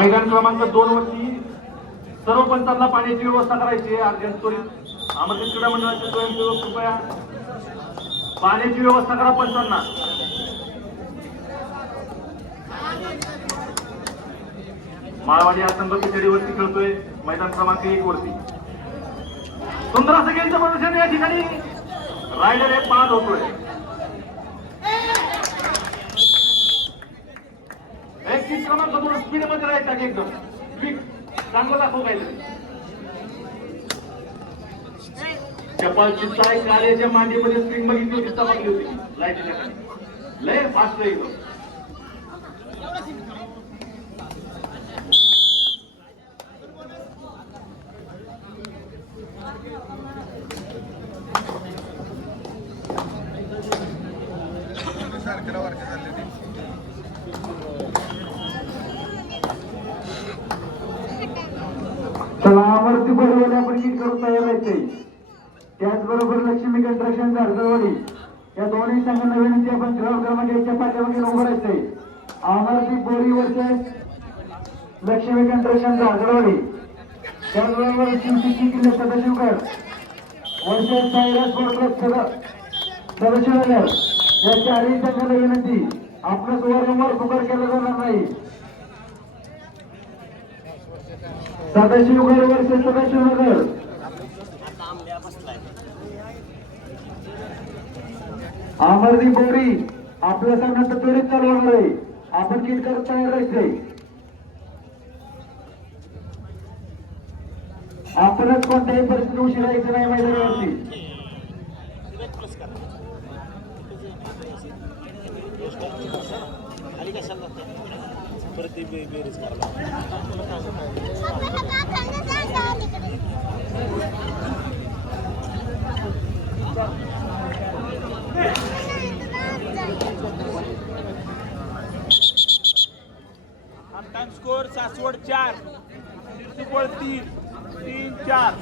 मैदान क्रमांक 2 वरती सर्व पंचांना पाण्याची व्यवस्था करायची आहे. अर्जंट त्वरित अमरदीप क्रीडा मंडळाचे स्वयंसेवक कृपया पाण्याची व्यवस्था करा पंचांना. माळवाडी हा संघ पिछडीवरती खेळतोय मैदान क्रमांक 1 वरती. सुंदर असं खेळचं प्रदर्शन या ठिकाणी रायडर एक बाद होतोय. एक क्रमांक 2 स्पीड मध्ये राहायचा एकदम क्विक चांगलं दाखव पाहिजे. चपल चित्ताय काळ्याच्या मांडीमध्ये स्प्रिंग बघितली होती चमकली होती लाईटीच्या खाली लय फास्ट एकदम. चला आवर्ती बोलवले आपण गीत करून तयार राहायचे. त्याचबरोबर लक्ष्मी कंस्ट्रक्शन झारजरवाडी या दोन्ही संघांना विनंती आपण ग्राउंड क्रमांक 1च्या पाठीमागे उभं राहायचंय. अमरदीप बोरी वर्सेस लक्ष्मी कंस्ट्रक्शन झारजरवाडी. त्याचबरोबर शिवशिकी किल्ले सदाशिवकर वर्सेस सायरस स्पोर्ट्स सदाशिवनगर या चारही संघांना विनंती आपलं वारंवार पुकार केला जाणार नाही. सदाशिवगड वर्सेस सदाशिवनगर. अमरदीप बोरी आपल्या संघात त्वरित चालू होणार आहे. आपण किट करत तयार राहायचंय. आपणच कोणत्याही परिस्थितीत उशीर राहायचं नाही मैदानावरती. स्कोर सासवड 4 त्रिपुळ 3-4.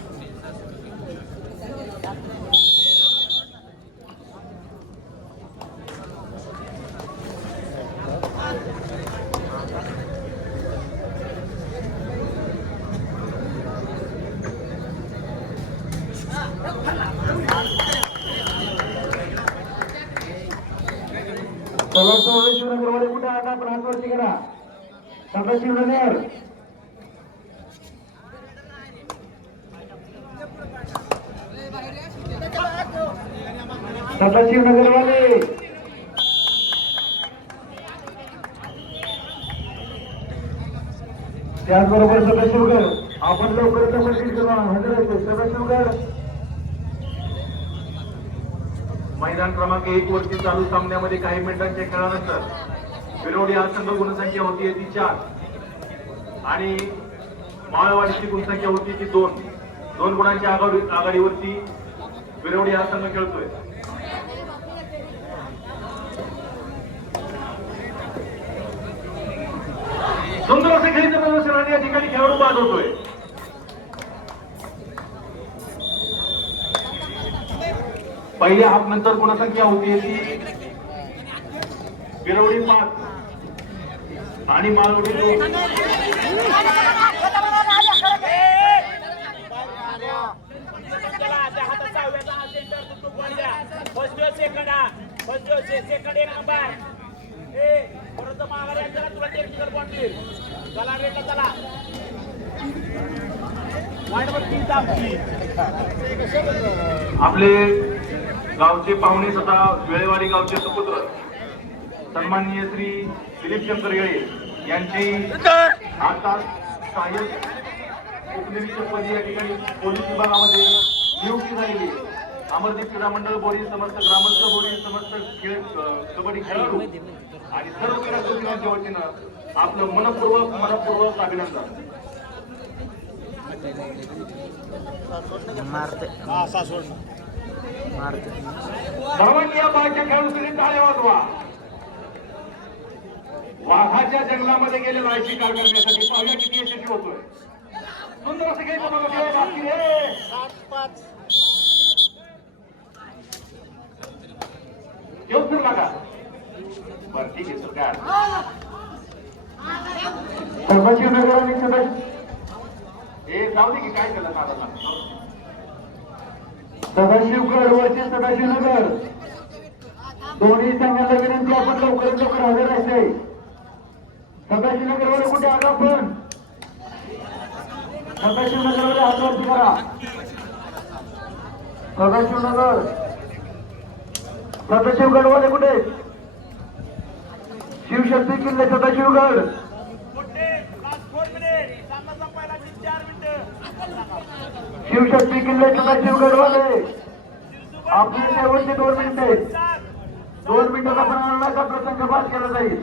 शिवनगरवाडी कुठे आता आपण हातवरती करा. सदाशिवनगर सदाशिवनगरवाले त्याचबरोबर सदाशिवगर आपण लवकरच आपण करू हजर आहे. सदाशिवगर मैदान क्रमांक 1 वरती चालू सामन्यामध्ये काही मिनिटांच्या खेळानंतर विरोडी हा संघ गुणसंख्या होती ती 4 आणि माळवाडीची गुणसंख्या होती ती 2 गुणांच्या आघाडीवरती विरोडी हा संघ खेळतोय. सुंदर असं खेळीचं प्रदर्शन आणि या ठिकाणी खेळाडू बाद होतोय. पहिल्या हाफ नंतर गुणसंख्या होती ती विरवडी 5 आणि मालवडी 2. आपले गावचे पाहुणे तथा वेळेवाडी गावचे सुपुत्र सन्माननीय श्री दिलीप शंकर येळे यांची आता सहाय्यक उपनिरीक्षकपदी या ठिकाणी पोलीस विभागामध्ये नियुक्ती झालेली. अमरदीप क्रीडा मंडळ बोरी, समस्त ग्रामस्थ बोरी, समस्त खेळ कबड्डी खेळाडू आणि सर्व क्रीडा प्रतिनिधींच्या वतीनं आपलं मनपूर्वक अभिनंदन. सर्वांनी या बाळच्या खेळाडूंनी टाळ्या वाजवा. वाघाच्या जंगलामध्ये गेलेला आहे शिकार करण्यासाठी. पाहूया किती यशस्वी होतोय. सुंदर असं घ्यायचं बघा खेळ बाकी रे. 7-5 येऊ फिरला का? बरं ठीक आहे सर काय सदाशिवनगर आणि हे जाऊ दे की काय केलं काढायला सदाशिवगड वरचे सदाशिवनगर दोन्ही संघाला विनंती आपण लवकरात लवकर हजर राहायचंय. सदाशिवनगरवर कुठे आलो आपण? सदाशिवनगरवर हात वरती करा. सदाशिवनगर सदाशिवगडवाले कुठे? शिवशक्ती किल्ले सदाशिवगड. शिवशक्ती किल्ले सदाशिवगडवाले आपले शेवटचे 2 मिनिटे 2 मिनिटाचा बनवण्याचा प्रसंग पास केला जाईल.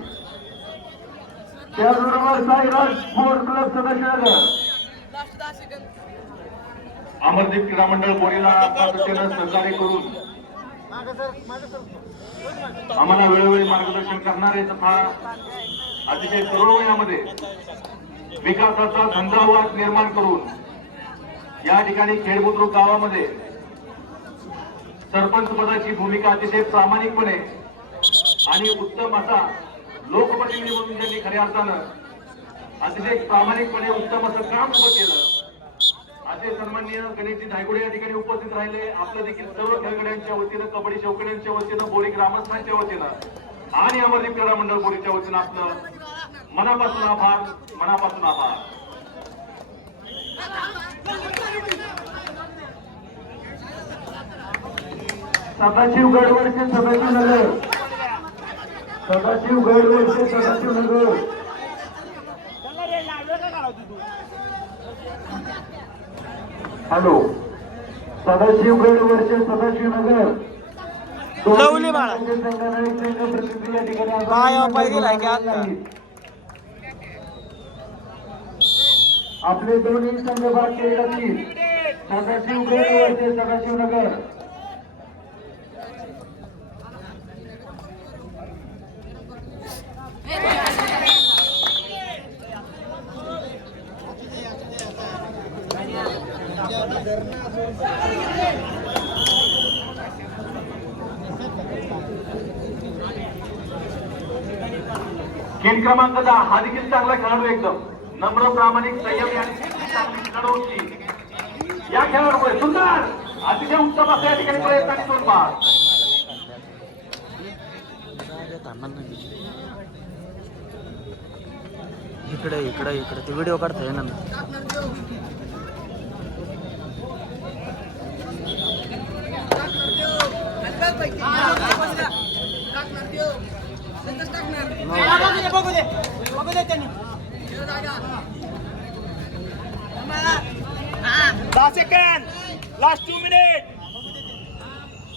त्याचबरोबर साईराज स्पोर्ट क्लब सदाशिवनगर अमरदीप क्रीडा मंडळ बोरीला सातत्यानं सहकार्य करून आम्हाला वेळोवेळी मार्गदर्शन करणारे तथा अतिशय तरुण वयामध्ये विकासाचा झंझावात निर्माण करून या ठिकाणी खेडबुद्रुक गावामध्ये सरपंच पदाची भूमिका अतिशय प्रामाणिकपणे आणि उत्तम असा लोकप्रतिनिधी म्हणून त्यांनी खऱ्या अर्थानं अतिशय प्रामाणिकपणे उत्तम असं काम उभं केलं. असे सन्माननीय गणेशजी धायगुडे या ठिकाणी उपस्थित राहिले. आपलं देखील सर्व खेळगड्यांच्या वतीनं, कबड्डी शौकीनांच्या वतीनं, बोरी ग्रामस्थांच्या वतीनं आणि अमरदीप क्रीडा मंडळ बोरीच्या वतीनं आपलं मनापासून आभार, मनापासून आभार. सदाशिवगडवरचे सदाशिवनगर सदाशिवगडवरचे सदाशिवनगर हॅलो सदाशिवगडवरचे सदाशिवनगर लवली बाळा प्रतिक्रिया ठिकाणी पाय पाय गेलाय की आता आपले दोन्ही संघ भाग केले जातील. सदाशिवगडवरचे सदाशिवनगर खेळ क्रमांक 10 हा देखील चांगला खेळाडू एकदम नम्र, प्रामाणिक, संयमी आणि चांगली खेळाडूची या खेळाडूमुळे सुंदर अतिशय उत्तम असा या ठिकाणी प्रयत्न आणि सोडमार. इकडे इकडे इकडे ते व्हिडिओ काढता येणार ना. Last 2 minute.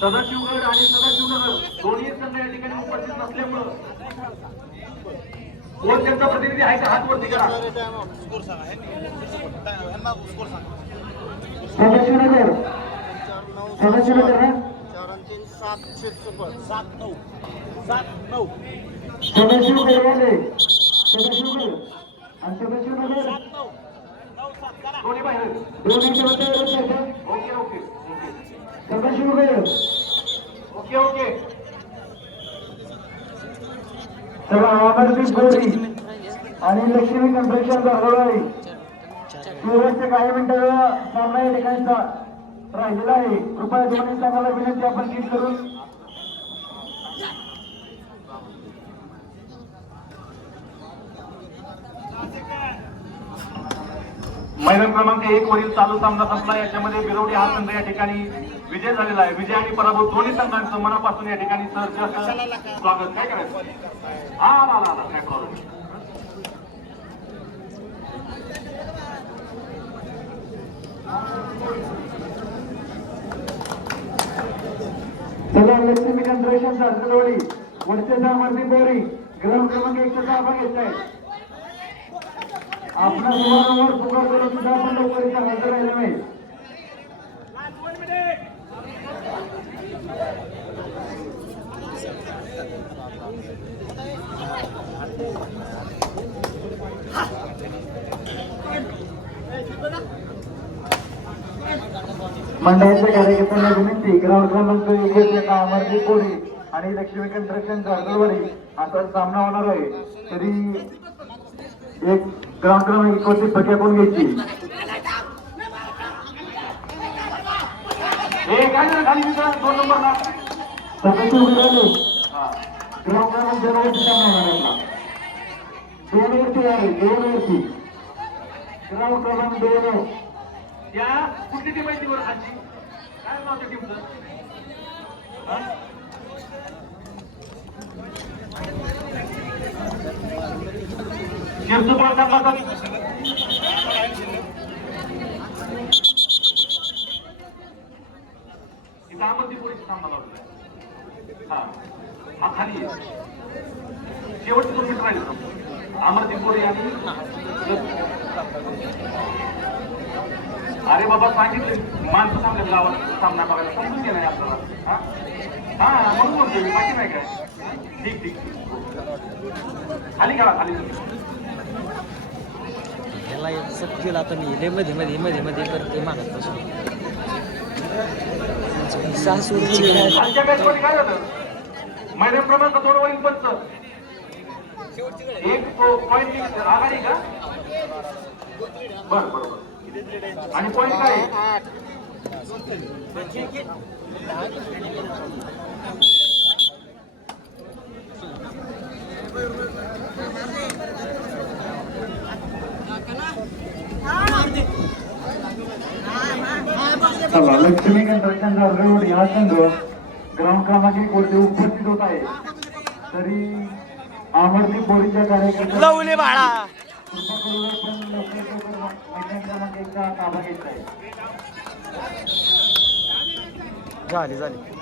सदाशिवगड आणि सदाशिवनगर दोन्ही संघ या ठिकाणी उपस्थित नसल्यामुळं कोण त्यांचा प्रतिनिधी आहे का हात वरती करा. सदाशिवनगर सदाशिवनगर ना 7-9 7-9 सदाशिवगडवाले सदाशिवगड आणि सदाशिवनगर 9-7 दोन्ही बाहेर. दोन्ही okay okay okay Sadashivgad okay okay. चला अमरदीप बोरी आणि लक्ष्मी कन्स्ट्रक्शन झालेलं शेवटचे काही मिनिटाचा सामना या ठिकाणचा राहिलेला आहे. कृपया दोन्ही संघाला विनंती आपण नीट करून मैदान क्रमांक 1 वरील चालू सामना संपला. याच्यामध्ये बिरवडी हा संघ या ठिकाणी विजय झालेला आहे. विजय आणि पराभव दोन्ही संघांचं मनापासून या ठिकाणी सहर्ष असं स्वागत. काय करायचं हा आला काय प्रॉब्लेम. चला लक्ष्मी कन्स्ट्रक्शन झालेली वरचे अमरदीप बोरी ग्राउंड क्रमांक 1 चा आपण घेतलाय. आपला वारंवार पुकार करून सुद्धा आपण लवकर इथं हजर राहिलो नाही. मंडळाच्या कार्यकर्त्यांना विनंती ग्राउंड क्रमांक 1 अमरदीप बोरी आणि लक्ष्मी कन्स्ट्रक्शन झालेली असा सामना होणार आहे. तरी एक ग्राउंड क्रमांक 21 फक्या कोण घ्यायची काय झालं खाली तिथं 2 नंबरला सकाळची उडी आली हा ग्राउंड क्रमांक 2 वरती सामना होणार आपला 2 वरती आहे 2 वरती ग्राउंड क्रमांक 2 या कुठली टीम आहे ती बरं खालची काय नाव त्या टीमचं शिरसू बॉल टाकला तर इथं अमरदीपोळीचा सामना लावला हा खाली आहे शेवटचे 2 मिनिट राहिले अमरदीपोळी आणि अरे बाबा सांगितले माणसं सांगत गावात सामना बघायला समजून गेलाय आपल्याला हा म्हणून बोलतोय मी बाकी नाही काय ठीक ठीक खाली घ्या खाली याला सब केला आता मी लय मध्ये मध्ये मध्ये मध्ये करते मागत पासून खालच्या बॅचमध्ये काय झालं मैदान क्रमांक 2 वरील पंच 1 पॉईंट आघाडी का बर बरोबर आणि पॉईंट काय आहे? चला लक्ष्मी कंस्ट्रक्शन रोड या संघ ग्राउंड क्रमांक 1 वरती उपस्थित होत आहे तरी अमरदीप बोरीच्या कार्यकर्त्यांना लवली बाळा मैदान क्रमांक 1 चा ताबा घ्यायचा आहे झाली झाली